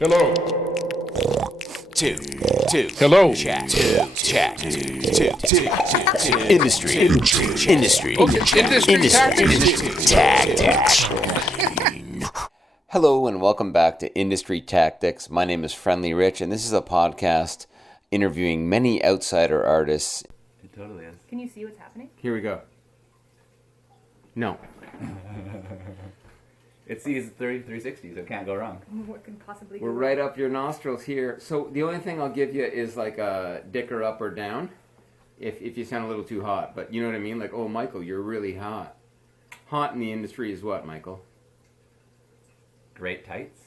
Hello. Two. Hello. Chat. Two. Industry. Tactics. Hello and welcome back to Industry Tactics. My name is Friendly Rich, and this is a podcast interviewing many outsider artists. It totally is. Can you see what's happening? Here we go. No. It sees 360, so it can't go wrong. What can possibly We're go right wrong? up your nostrils here. So the only thing I'll give you is like a dicker up or down if you sound a little too hot. But you know what I mean? Like, oh, Michael, you're really hot. Hot in the industry is what, Michael? Great tights.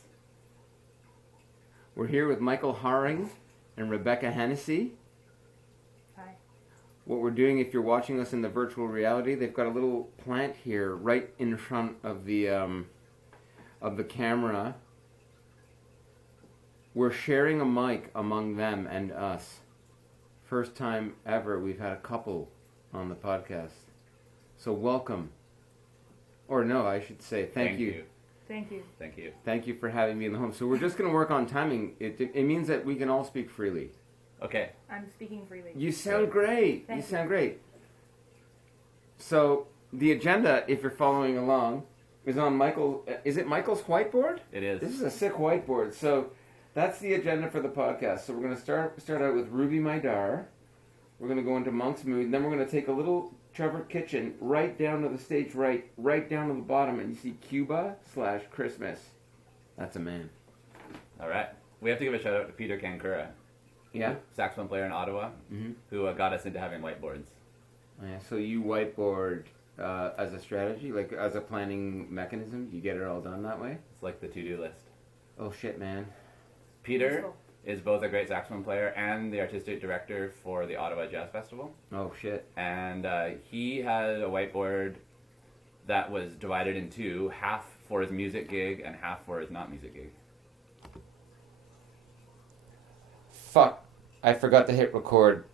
We're here with Michael Herring and Rebecca Hennessy. Hi. What we're doing, if you're watching us in the virtual reality, they've got a little plant here right in front of the camera. We're sharing a mic among them and us. First time ever we've had a couple on the podcast. So welcome. Or no, I should say thank you. Thank you. Thank you. Thank you for having me in the home. So we're just going to work on timing. It means that we can all speak freely. Okay. I'm speaking freely. You sound great. Thank You you. sound great. So the agenda, if you're following along, is on Michael. Is it Michael's whiteboard? It is. This is a sick whiteboard. So that's the agenda for the podcast. So we're going to start out with Ruby My Dar. We're going to go into Monk's Mood. And then we're going to take a little Trevor Kitchen right down to the stage right down to the bottom. And you see Cuba/Christmas. That's a man. All right. We have to give a shout out to Peter Kankura, Yeah? saxophone player in Ottawa, Mm-hmm. who got us into having whiteboards. Yeah, so you whiteboard as a strategy, like as a planning mechanism? You get it all done that way? It's like the to-do list. Oh shit, man. Peter Useful. is both a great saxophone player and the artistic director for the Ottawa Jazz Festival. Oh shit. And he had a whiteboard that was divided in two, half for his music gig and half for his not music gig. Fuck. I forgot to hit record.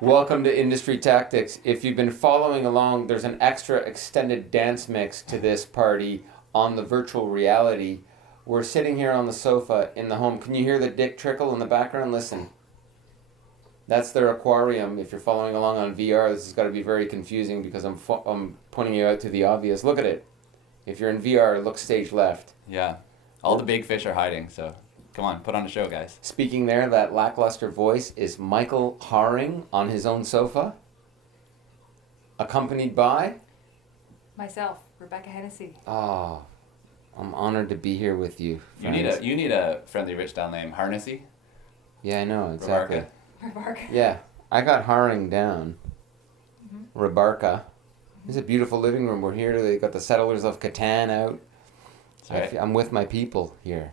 Welcome to Industry Tactics. If you've been following along, there's an extra extended dance mix to this party on the virtual reality. We're sitting here on the sofa in the home. Can you hear the dick trickle in the background? Listen. That's their aquarium. If you're following along on VR, this has got to be very confusing because I'm pointing you out to the obvious. Look at it. If you're in VR, look stage left. Yeah. All the big fish are hiding, so come on, put on a show, guys. Speaking there, that lackluster voice is Michael Herring on his own sofa, accompanied by... Myself, Rebecca Hennessy. Oh, I'm honored to be here with you. You need a Friendly Rich style name, Harnessy. Yeah, I know, exactly. Rebarca. Yeah, I got Herring down. Mm-hmm. Rebarca. This is a beautiful living room. We're here. They got the Settlers of Catan out. That's right. I'm with my people here.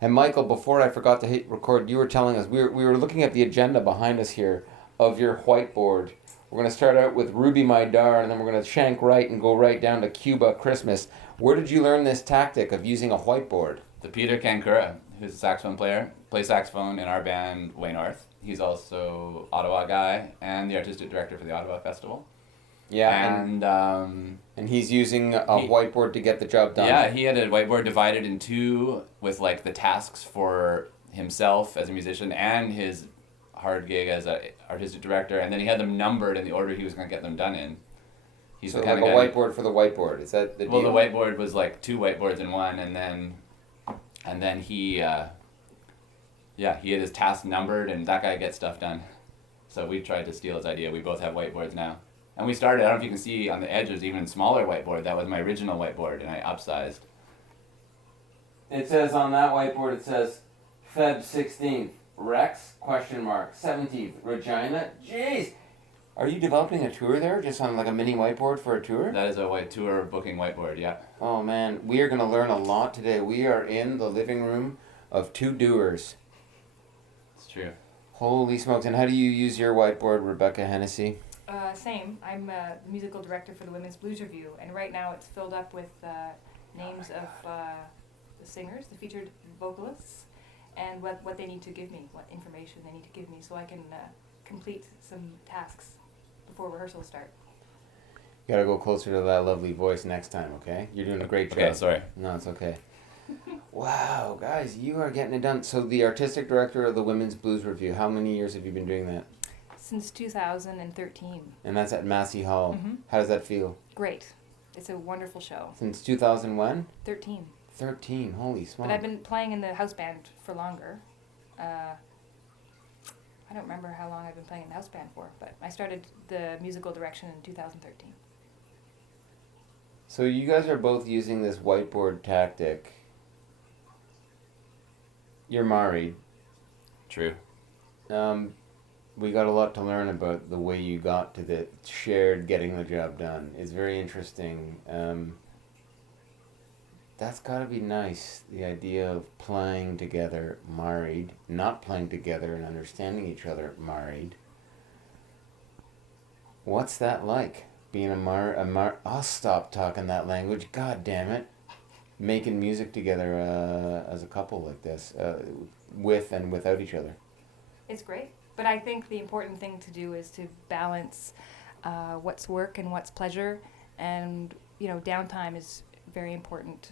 And Michael, before I forgot to hit record, you were telling us, we were looking at the agenda behind us here of your whiteboard. We're going to start out with Ruby My Dar, and then we're going to shank right and go right down to Cuba Christmas. Where did you learn this tactic of using a whiteboard? The Peter Kankura, who's a saxophone player, plays saxophone in our band Way North. He's also Ottawa guy and the artistic director for the Ottawa Festival. Yeah, And he's using a whiteboard to get the job done. yeah, he had a whiteboard divided in two with like the tasks for himself as a musician and his hard gig as a artistic director, and then he had them numbered in the order he was going to get them done in. He's So the like kind a of guy. whiteboard for the whiteboard. Is that the Well, deal? the whiteboard was like two whiteboards in one, and then he he had his tasks numbered, and that guy gets stuff done. So we tried to steal his idea. We both have whiteboards now. And we started, I don't know if you can see on the edge, there's even a smaller whiteboard. That was my original whiteboard, and I upsized. It says on that whiteboard, it says Feb 16th, Rex, 17th, Regina. Jeez! Are you developing a tour there, just on like a mini whiteboard for a tour? That is a white tour booking whiteboard, yeah. Oh man, we are going to learn a lot today. We are in the living room of two doers. It's true. Holy smokes. And how do you use your whiteboard, Rebecca Hennessy? Same. I'm a musical director for the Women's Blues Review, and right now it's filled up with names of the singers, the featured vocalists, and what they need to give me, what information they need to give me, so I can complete some tasks before rehearsals start. You gotta go closer to that lovely voice next time, okay? You're doing a great job. Okay, sorry. No, it's okay. Wow, guys, you are getting it done. So the artistic director of the Women's Blues Review, how many years have you been doing that? Since 2013. And that's at Massey Hall. Mhm. How does that feel? Great. It's a wonderful show. Since 2001? 13. 13, holy smokes. But I've been playing in the house band for longer. I don't remember how long I've been playing in the house band for, but I started the musical direction in 2013. So you guys are both using this whiteboard tactic. You're married. True. We got a lot to learn about the way you got to the shared getting the job done. It's very interesting. That's gotta be nice, the idea of playing together married, not playing together and understanding each other married. What's that like? Being I'll stop talking that language, god damn it. Making music together as a couple like this, with and without each other. It's great. But I think the important thing to do is to balance what's work and what's pleasure. And, downtime is very important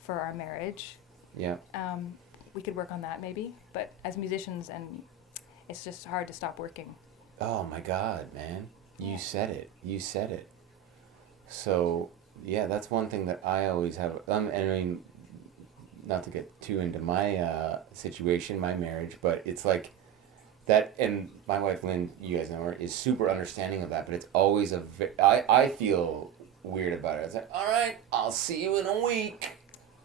for our marriage. Yeah. We could work on that maybe. But as musicians, and it's just hard to stop working. Oh my god, man. You said it. You said it. So, yeah, that's one thing that I always have. And I mean, not to get too into my situation, my marriage, but it's like that, and my wife Lynn, you guys know her, is super understanding of that, but it's always I feel weird about it. It's like, all right, I'll see you in a week.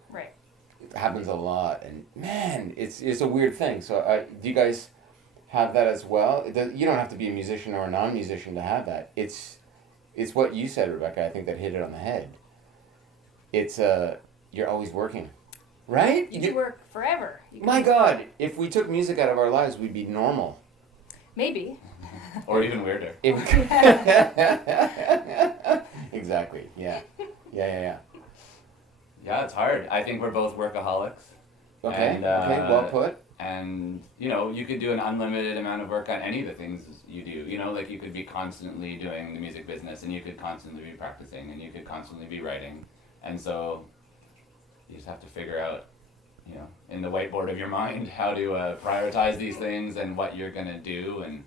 Right. It happens a lot, and man, it's a weird thing. So, do you guys have that as well? You don't have to be a musician or a non-musician to have that. It's what you said, Rebecca. I think that hit it on the head. It's you're always working, right? You could work forever. My God, if we took music out of our lives, we'd be normal. Maybe. Or even weirder. Exactly. Yeah. Yeah. Yeah, it's hard. I think we're both workaholics. Okay. And, okay. Well put. And, you could do an unlimited amount of work on any of the things you do. Like you could be constantly doing the music business, and you could constantly be practicing, and you could constantly be writing. And so you just have to figure out, in the whiteboard of your mind, how to prioritize these things and what you're going to do and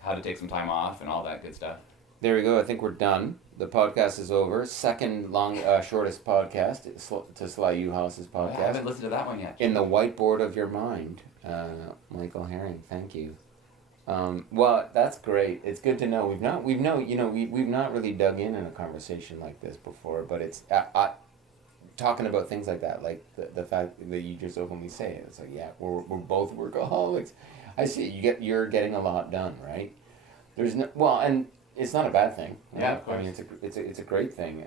how to take some time off and all that good stuff. There we go. I think we're done. The podcast is over. Second shortest podcast to Sly Uhas's podcast. I haven't listened to that one yet. In the whiteboard of your mind, Michael Herring. Thank you. Well, that's great. It's good to know. We've not really dug in a conversation like this before, but it's talking about things like that, like the fact that you just openly say it. It's like, yeah, we're both workaholics. I see. You're getting a lot done, right? There's no and it's not a bad thing. Right? Yeah, of course. I mean, it's a great thing.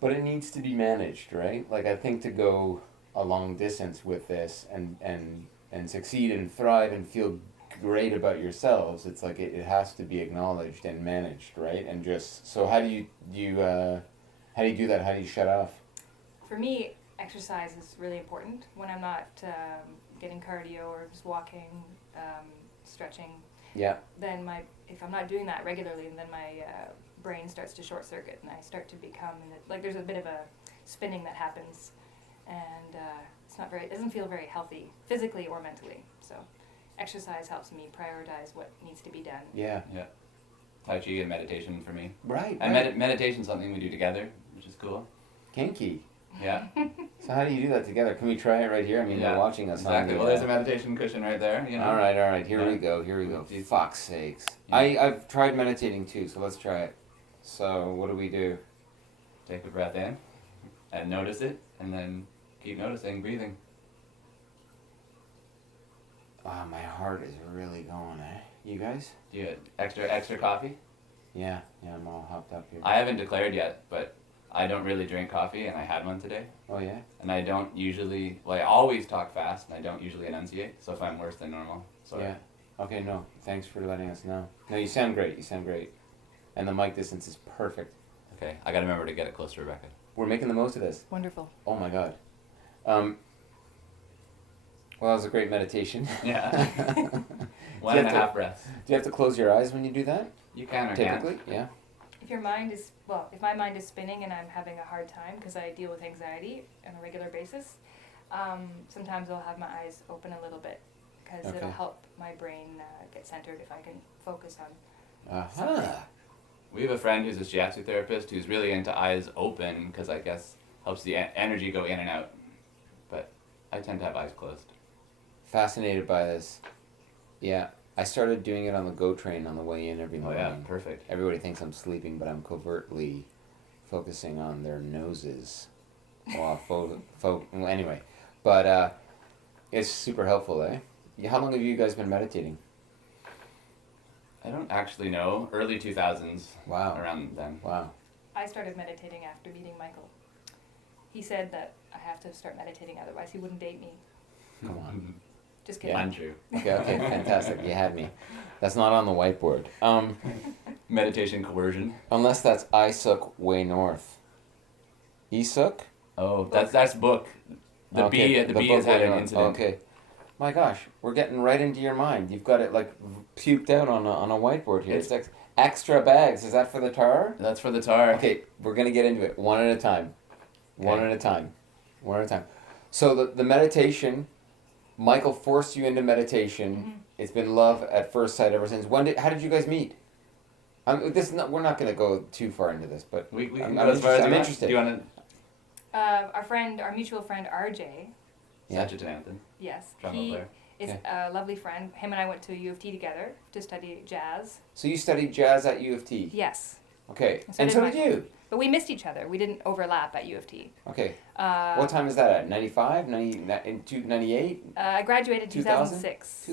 But it needs to be managed, right? Like, I think to go a long distance with this and succeed and thrive and feel great about yourselves, it's like it has to be acknowledged and managed, right? And just so how do you do that? How do you shut off? For me, exercise is really important. When I'm not getting cardio or just walking, stretching, Yeah. then if I'm not doing that regularly, then my brain starts to short circuit, and I start to become there's a bit of a spinning that happens, and it doesn't feel very healthy physically or mentally. So exercise helps me prioritize what needs to be done. Yeah. Yeah. Tai Chi and meditation for me. Right. And meditation's something we do together, which is cool. Kinky. Yeah. So how do you do that together? Can we try it right here? I mean, Yeah, you're watching us. Exactly. On the, Well, there's a meditation cushion right there. All right. Here Yeah. we go. Fuck's sakes. Yeah. I've tried meditating too, so let's try it. So what do we do? Take a breath in and notice it, and then keep noticing, breathing. Wow, my heart is really going, eh? You guys? Do you extra coffee? Yeah, I'm all hopped up here. I haven't declared yet, but I don't really drink coffee, and I had one today. Oh, yeah? And I don't usually, I always talk fast, and I don't usually enunciate, so if I'm worse than normal. So Yeah. Okay, no, thanks for letting us know. No, you sound great. And the mic distance is perfect. Okay, I gotta remember to get it close to Rebecca. We're making the most of this. Wonderful. Oh, my God. Well, that was a great meditation. Yeah. Do One and a half breaths. you have to close your eyes when you do that? You can or Typically? can't. Yeah. if my mind is spinning and I'm having a hard time because I deal with anxiety on a regular basis, sometimes I'll have my eyes open a little bit because Okay. it'll help my brain get centered if I can focus on. Uh-huh. We have a friend who's a shiatsu therapist who's really into eyes open because I guess helps the energy go in and out. But I tend to have eyes closed. Fascinated by this. Yeah. I started doing it on the GO train on the way in every Oh morning. yeah, perfect. Everybody thinks I'm sleeping, but I'm covertly focusing on their noses. Well, well, anyway. But it's super helpful, eh? How long have you guys been meditating? I don't actually know. Early 2000s. Wow. Around then. Wow. I started meditating after meeting Michael. He said that I have to start meditating, otherwise he wouldn't date me. Come on. Just kidding. Untrue. Okay, fantastic. You had me. That's not on the whiteboard. Meditation coercion. Unless that's Isuk way north. Isuk? Oh, that's book. The Okay, bee book has had way an north. incident. Okay. My gosh, we're getting right into your mind. You've got it like puked out on a whiteboard here. It's extra bags. Is that for the tar? That's for the tar. Okay, we're gonna get into it one at a time. One Okay. at a time. One at a time. So the meditation, Michael forced you into meditation. Mhm. It's been love at first sight ever since. How did you guys meet? We're not gonna go too far into this, but We can I'm go as far as interested. I'm you want. interested. Do you want Our mutual friend RJ, to Yeah. Satchitananthan, yes, drama he player? is Okay. a lovely friend. Him and I went to U of T together to study jazz. So you studied jazz at U of T. Yes, Okay, So and did so did Michael. you. but we missed each other. We didn't overlap at U of T. Okay, Uh, what time is that at? 95, 98? I graduated in 2000? 2006.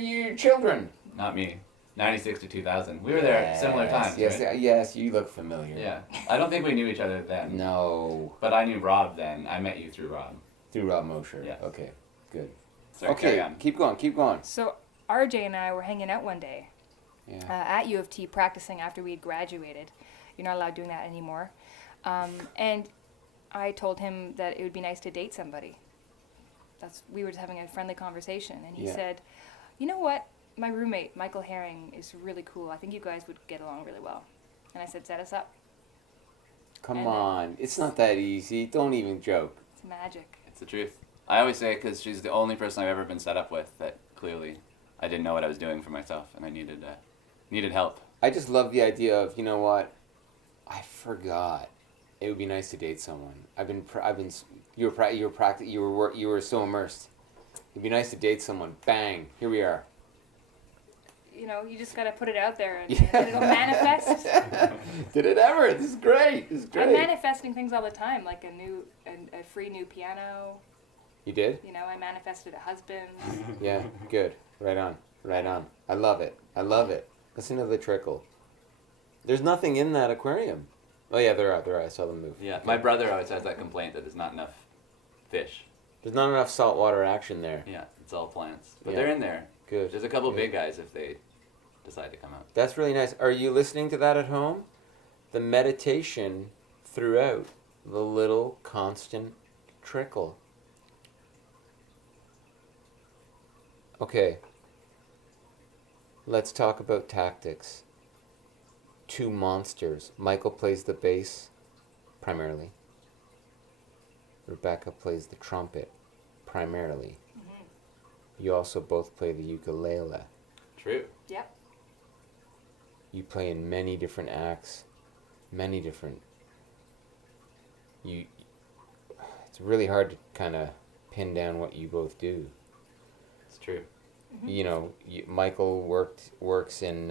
Your children. Not me. 96 to 2000. We were there at similar times, Yes, right? yes, you look familiar. Yeah. I don't think we knew each other then. No, But I knew Rob then. I met you through Rob. through Rob Mosher. Yeah. Okay, good. Sorry, Okay, carry on. keep going. So RJ and I were hanging out one day Yeah. at U of T practicing after we had graduated. You're not allowed doing that anymore. And I told him that it would be nice to date somebody. We were just having a friendly conversation, and he Yeah. said, "You know what? My roommate Michael Herring is really cool. I think you guys would get along really well." And I said, "Set us up. Come And then- on, it's not that easy. Don't even joke. It's magic." It's the truth. I always say because she's the only person I've ever been set up with that clearly I didn't know what I was doing for myself and I needed help. I just love the idea of, you know what? I forgot. It would be nice to date someone. You were so immersed. It'd be nice to date someone. Bang, here we are. You know, you just gotta put it out there and it'll manifest. Did it ever? This is great. I'm manifesting things all the time, like a free new piano. You did? You know, I manifested a husband. Yeah, good. Right on. I love it. Listen to the trickle. There's nothing in that aquarium. Oh yeah, there are. I saw them move. Yeah. Okay. My brother always has that complaint that there's not enough fish. There's not enough saltwater action there. Yeah, it's all plants. But Yeah. they're in there. Good. There's a couple Good. big guys if they decide to come out. That's really nice. Are you listening to that at home? The meditation throughout, the little constant trickle. Okay. Let's talk about tactics. Two monsters. Michael plays the bass, primarily. Rebecca plays the trumpet, primarily. Mm-hmm. You also both play the ukulele. True. Yep. You play in many different acts, many different. It's really hard to kind of pin down what you both do. It's true. Mm-hmm. You know, Michael works in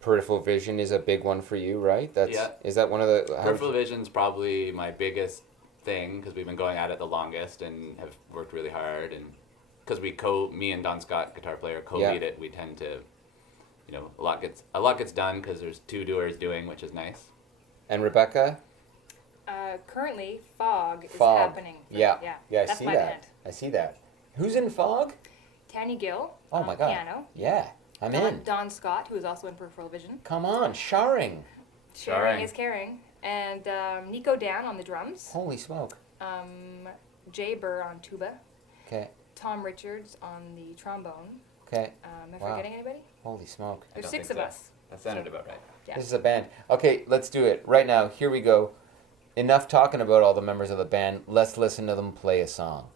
peripheral vision is a big one for you, right? Yeah. Is that one of the Peripheral vision's probably my biggest thing because we've been going at it the longest and have worked really hard, and because me and Don Scott, guitar player, co-lead it, we tend to, a lot gets done because there's two doers doing, which is nice. And Rebecca? Currently, Fog is Fog. happening. Yeah. Yeah, I That's see my that. band. I see that. Who's in Fog? Tanny Gill Oh on my God. piano. Yeah, I'm in. Don Scott, who is also in Peripheral Vision. Come on, Sharing. Sharing. Is caring. And Nico Dan on the drums. Holy smoke. Jay Burr on tuba. Okay. Tom Richards on the trombone. Okay. Am I Wow. forgetting anybody? Holy smoke. I There's don't 6 think of so. us. That sounded about right. Yeah. This is a band. Okay, let's do it right now. Here we go. Enough talking about all the members of the band. Let's listen to them play a song.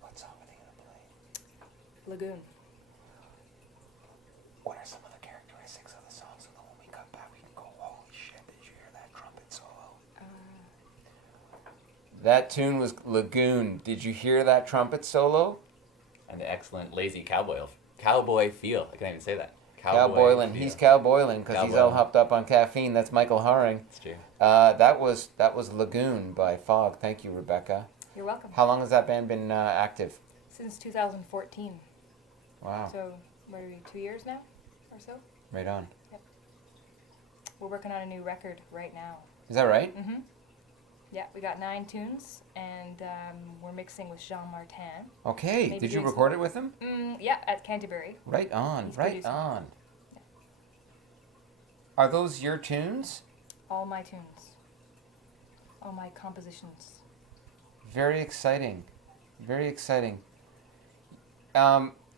What song are they gonna play? Lagoon. What are some of the characteristics of the song so that when we come back we can go, holy shit, did you hear that trumpet solo? That tune was Lagoon. Did you hear that trumpet solo? And the excellent lazy cowboy feel. I can't even say that. Cowboylin'. feel. He's cowboylin' because he's all Cowboylin'. hopped up on caffeine. That's Michael Herring. It's true. That was Lagoon by Fog. Thank you, Rebecca. You're welcome. How long has that band been active? Since 2014. Wow. So, what are we, 2 years now or so? Right on. We're working on a new record right now. Is that right? Mm-hmm. Yeah, we got 9 tunes, and we're mixing with Jean Martin. Okay. Maybe Did you doing record it with him? Yeah, at Canterbury. Right on. He's Right producing. on. Yeah. Are those your tunes? All my tunes. All my compositions. Very exciting. Very exciting.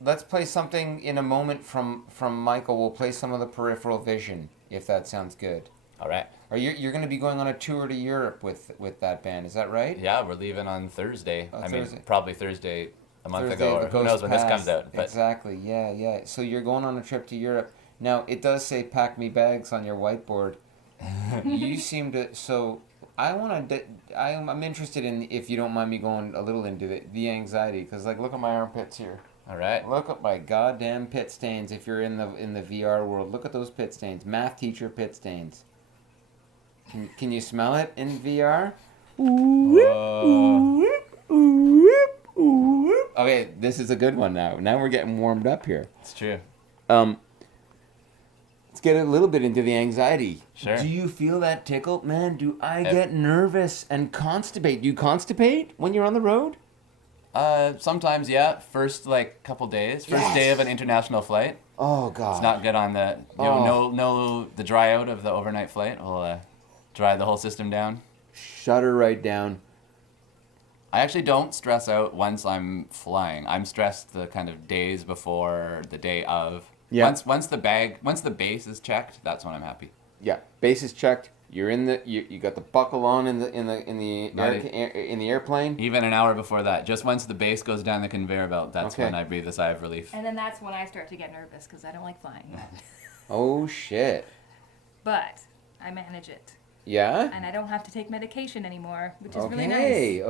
Let's play something in a moment from Michael. We'll play some of the Peripheral Vision, if that sounds good. All right. You're going to be going on a tour to Europe with that band, is that right? Yeah, we're leaving on Thursday. Oh, I Thursday. mean, probably Thursday a month Thursday, ago, the or who Ghost knows when this passed. comes out. But Exactly, yeah. So you're going on a trip to Europe. Now, it does say pack me bags on your whiteboard. You seem to, so I want to, I'm interested in, if you don't mind me going a little into the anxiety, because like look at my armpits here. all right. Look at my goddamn pit stains. If you're in the VR world, look at those pit stains. Math teacher pit stains. Can you smell it in VR? Whoa. Okay, this is a good one now. Now we're getting warmed up here. It's true. Let's get a little bit into the anxiety. Sure. Do you feel that tickle? Man, do I get nervous and constipate? Do you constipate when you're on the road? Sometimes, yeah. First, like, couple days. First day of an international flight. Oh, God. It's not good on the, the dry out of the overnight flight will dry the whole system down. Shut her right down. I actually don't stress out once I'm flying. I'm stressed the kind of days before, the day of. Yeah. Once the base is checked, that's when I'm happy. Yeah, base is checked. You're in the you got the buckle on in the airplane. Even an hour before that, just once the base goes down the conveyor belt, that's Okay. when I breathe a sigh of relief. And then that's when I start to get nervous because I don't like flying. Oh shit. But I manage it. Yeah? And I don't have to take medication anymore, which is Okay, really nice.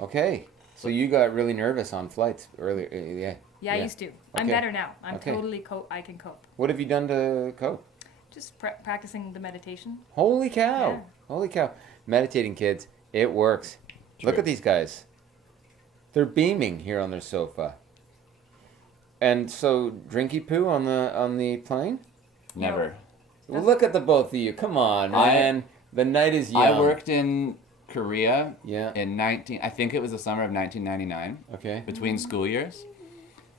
okay. So you got really nervous on flights earlier, yeah. Yeah, I used to. I'm Okay. better now. I'm Okay. totally I can cope. What have you done to cope? Just practicing the meditation. Holy cow. Yeah. Holy cow. Meditating, kids. It works. Look True. at these guys. They're beaming here on their sofa. And so, drinky poo on the plane? Never. Well, look at the both of you. Come on, I- man. The night is young. I worked in Korea Yeah. in I think it was the summer of 1999, Okay. between school years.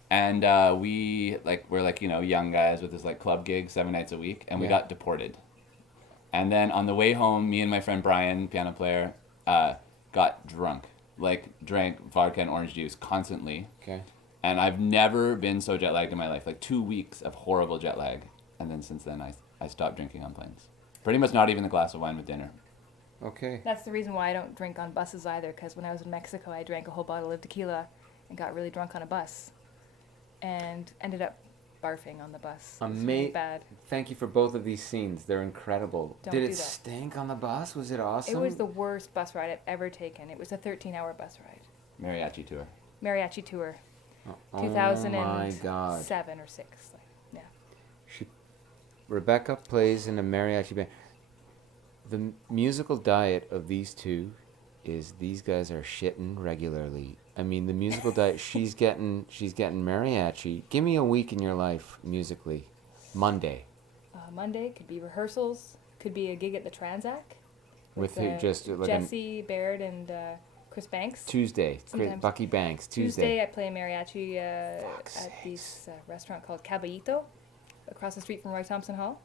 And we're like, young guys with this like club gig 7 nights a week, and we Yeah. got deported. And then on the way home, me and my friend Brian, piano player, got drunk. Like, drank vodka and orange juice constantly. Okay. And I've never been so jet lagged in my life. Like 2 weeks of horrible jet lag. And then since then, I stopped drinking on planes. Pretty much not even a glass of wine with dinner. Okay. That's the reason why I don't drink on buses either, because when I was in Mexico, I drank a whole bottle of tequila and got really drunk on a bus. And ended up barfing on the bus. It was really bad. Thank you for both of these scenes. They're incredible. Don't Did do it that. stink on the bus? Was it awesome? It was the worst bus ride I've ever taken. It was a 13-hour bus ride. Mariachi tour. Mariachi tour. Oh 2007 my God. or 6. Like, yeah. Rebecca plays in a mariachi band. The musical diet of these two is these guys are shitting regularly. I mean, the musical diet, she's getting mariachi. Give me a week in your life musically. Monday. Monday could be rehearsals. Could be a gig at the Transac. With who? Just like Jesse Baird and Chris Banks. Tuesday. Sometimes. Bucky Banks. Tuesday I play mariachi Fuck's at sakes. this restaurant called Caballito, across the street from Roy Thompson Hall.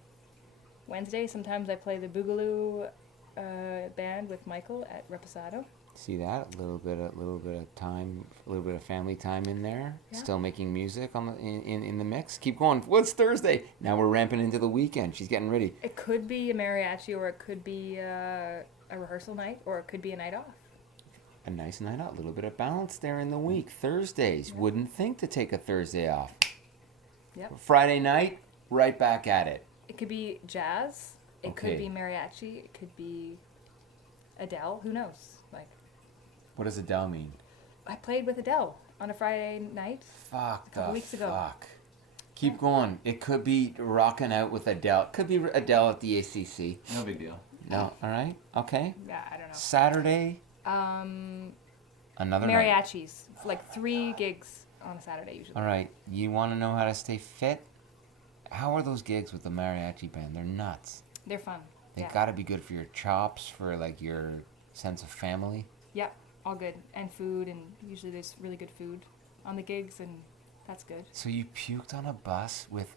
Wednesday, sometimes I play the Boogaloo band band with Michael at Reposado. See that? A little bit of time, a little bit of family time in there. Yeah. Still making music on the in the mix. Keep going. What's Thursday? Now we're ramping into the weekend. She's getting ready. It could be a mariachi, or it could be a rehearsal night, or it could be a night off. A nice night out. A little bit of balance there in the week. Thursdays. Yep. Wouldn't think to take a Thursday off. Yep. Friday night, right back at it. It could be jazz. It Okay. could be mariachi. It could be Adele. Who knows? Like, What does Adele mean? I played with Adele on a Friday night. Fuck A couple weeks ago. fuck. Keep going. It could be rocking out with Adele. Could be Adele at the ACC. No big deal. No, all right, okay. Yeah, I don't know. Saturday, Um, another night. mariachis. Like 3 gigs on a Saturday usually. All right, you want to know how to stay fit? How are those gigs with the mariachi band? They're nuts. They're fun. They Yeah. got to be good for your chops, for like your sense of family. Yep, all good. And food, and usually there's really good food on the gigs, and that's good. So you puked on a bus with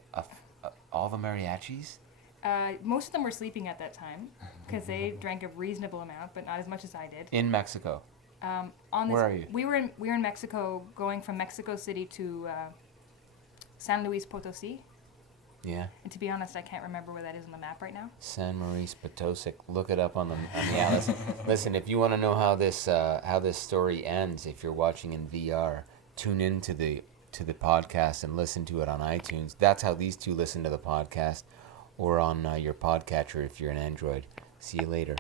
all the mariachis? Most of them were sleeping at that time because they drank a reasonable amount, but not as much as I did. In Mexico. On this, Where are you? We were in Mexico, going from Mexico City to San Luis Potosi. Yeah. And to be honest, I can't remember where that is on the map right now. San Luis Potosi. Look it up on the Alice. Listen, if you want to know how this story ends, if you're watching in VR, tune in to the podcast and listen to it on iTunes. That's how these two listen to the podcast, or on your podcatcher if you're an Android. See you later.